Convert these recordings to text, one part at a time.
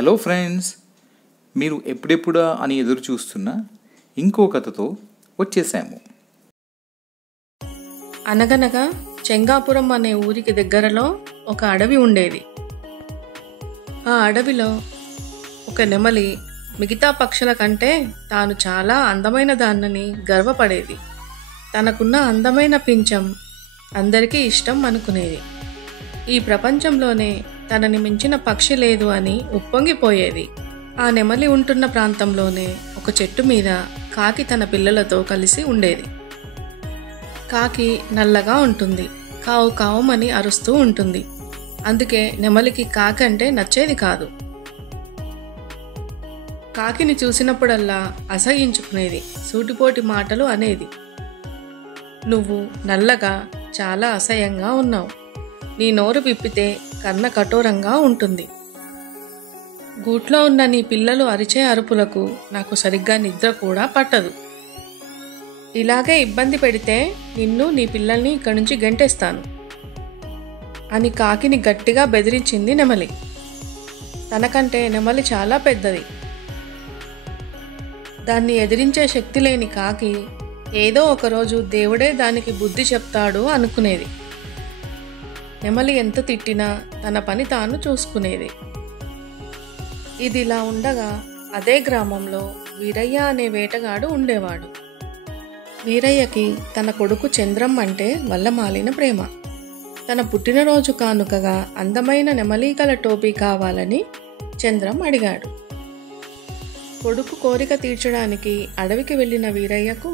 Hello friends, మీరు ఎప్పుడెప్పుడా అని ఎదురు చూస్తున్న ఇంకో కథతో వచ్చేసాము. అనగనగా చెంగాపురం అనే ఊరికి దగ్గరలో ఒక అడవి ఉండేది. ఆ అడవిలో ఒక నెమలి మిగతా పక్షుల కంటే తాను చాలా అందమైన దాన్నని గర్వపడేది. తనకున్న అందమైన పింఛం అందరికీ ఇష్టం అనుకునేది. ఈ ప్రపంచంలోనే తనని మించిన పక్షి లేదు అని ఉప్పొంగిపోయేది. ఆ నెమలి ఉంటున్న ప్రాంతంలోనే ఒక చెట్టు మీద కాకి తన పిల్లలతో కలిసి ఉండేది. కాకి నల్లగా ఉంటుంది, కావు కావుమని అరుస్తూ ఉంటుంది. అందుకే నెమలికి కాకి అంటే నచ్చేది కాదు. కాకిని చూసినప్పుడల్లా అసహ్యించుకునేది, సూటిపోటి మాటలు అనేది. నువ్వు నల్లగా చాలా అసహ్యంగా ఉన్నావు, నీ నోరు విప్పితే కర్ణ కఠోరంగా ఉంటుంది, గూట్లో ఉన్న నీ పిల్లలు అరిచే అరుపులకు నాకు సరిగ్గా నిద్ర కూడా పట్టదు, ఇలాగే ఇబ్బంది పెడితే నిన్ను నీ పిల్లల్ని ఇక్కడి నుంచి గెంటేస్తాను అని కాకిని గట్టిగా బెదిరించింది నెమలి. తనకంటే నెమలి చాలా పెద్దది. దాన్ని ఎదిరించే శక్తి లేని కాకి ఏదో ఒకరోజు దేవుడే దానికి బుద్ధి చెప్తాడు అనుకునేది. నెమలి ఎంత తిట్టినా తన పని తాను చూసుకునేది. ఇదిలా ఉండగా అదే గ్రామంలో వీరయ్య అనే వేటగాడు ఉండేవాడు. వీరయ్యకి తన కొడుకు చంద్రం అంటే వల్లమాలిన ప్రేమ. తన పుట్టినరోజు కానుకగా అందమైన నెమలీకల టోపీ కావాలని చంద్రం అడిగాడు. కొడుకు కోరిక తీర్చడానికి అడవికి వెళ్ళిన వీరయ్యకు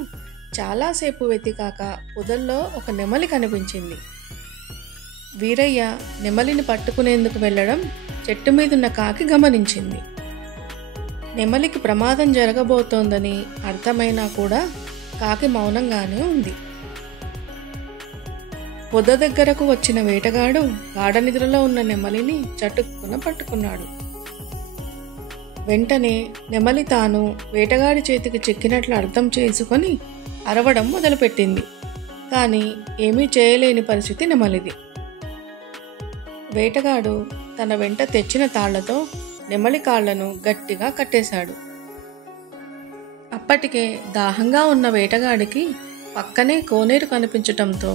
చాలాసేపు వెతికాక పొదల్లో ఒక నెమలి కనిపించింది. వీరయ్య నెమలిని పట్టుకునేందుకు వెళ్ళడం చెట్టు మీదున్న కాకి గమనించింది. నెమలికి ప్రమాదం జరగబోతోందని అర్థమైనా కూడా కాకి మౌనంగానే ఉంది. పొద దగ్గరకు వచ్చిన వేటగాడు గాఢ నిద్రలో ఉన్న నెమలిని చటుక్కున పట్టుకున్నాడు. వెంటనే నెమలి తాను వేటగాడి చేతికి చిక్కినట్లు అర్థం చేసుకొని అరవడం మొదలుపెట్టింది. కానీ ఏమీ చేయలేని పరిస్థితి నెమలిది. వేటగాడు తన వెంట తెచ్చిన తాళ్లతో నెమలి కాళ్లను గట్టిగా కట్టేశాడు. అప్పటికే దాహంగా ఉన్న వేటగాడికి పక్కనే కోనేరు కనిపించటంతో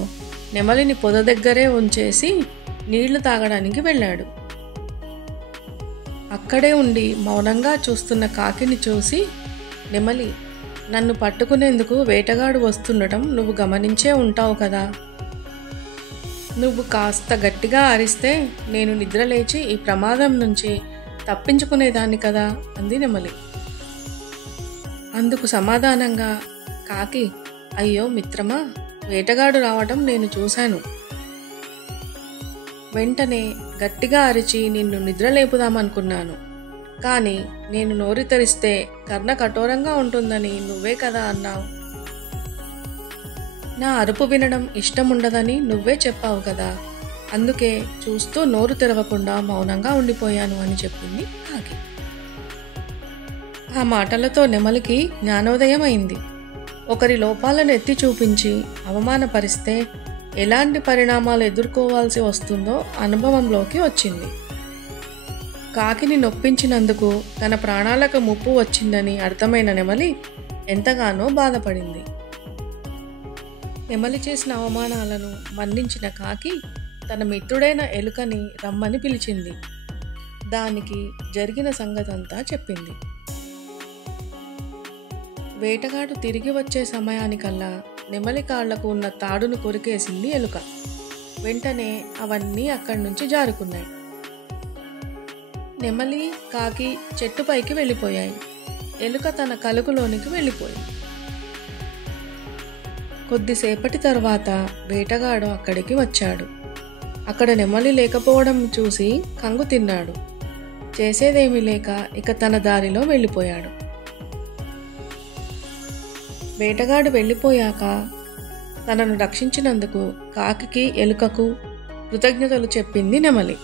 నెమలిని పొద దగ్గరే ఉంచేసి నీళ్లు తాగడానికి వెళ్ళాడు. అక్కడే ఉండి మౌనంగా చూస్తున్న కాకిని చూసి, నెమలి, నన్ను పట్టుకునేందుకు వేటగాడు వస్తుండటం నువ్వు గమనించే ఉంటావు కదా, నువ్వు కాస్త గట్టిగా అరిస్తే నేను నిద్రలేచి ఈ ప్రమాదం నుంచి తప్పించుకునేదాన్ని కదా అంది నెమలి. అందుకు సమాధానంగా కాకి, అయ్యో మిత్రమా, వేటగాడు రావటం నేను చూశాను. వెంటనే గట్టిగా అరిచి నిన్ను నిద్రలేపుదామనుకున్నాను. కానీ నేను నోరు తెరిస్తే కర్ణ కఠోరంగా ఉంటుందని నువ్వే కదా అన్నావు. నా అరుపు వినడం ఇష్టం ఉండదని నువ్వే చెప్పావు కదా, అందుకే చూస్తూ నోరు తెరవకుండా మౌనంగా ఉండిపోయాను అని చెప్పింది కాకి. ఆ మాటలతో నెమలికి జ్ఞానోదయం అయింది. ఒకరి లోపాలను ఎత్తి చూపించి అవమానపరిస్తే ఎలాంటి పరిణామాలు ఎదుర్కోవాల్సి వస్తుందో అనుభవంలోకి వచ్చింది. కాకిని నొప్పించినందుకు తన ప్రాణాలకు ముప్పు వచ్చిందని అర్థమైన నెమలి ఎంతగానో బాధపడింది. నెమలి చేసిన అవమానాలను మన్నించిన కాకి తన మిత్రుడైన ఎలుకని రమ్మని పిలిచింది. దానికి జరిగిన సంగతంతా చెప్పింది. వేటగాడు తిరిగి వచ్చే సమయానికల్లా నెమలి కాళ్లకు ఉన్న తాడును కొరికేసింది ఎలుక. వెంటనే అవన్నీ అక్కడి నుంచి జారుకున్నాయి. నెమలి, కాకి చెట్టుపైకి వెళ్ళిపోయాయి. ఎలుక తన కలుగులోనికి వెళ్ళిపోయింది. కొద్దిసేపటి తర్వాత వేటగాడు అక్కడికి వచ్చాడు. అక్కడ నెమలి లేకపోవడం చూసి కంగు తిన్నాడు. చేసేదేమీ లేక ఇక తన దారిలో వెళ్ళిపోయాడు. వేటగాడు వెళ్ళిపోయాక తనను రక్షించినందుకు కాకికి, ఎలుకకు కృతజ్ఞతలు చెప్పింది నెమలి.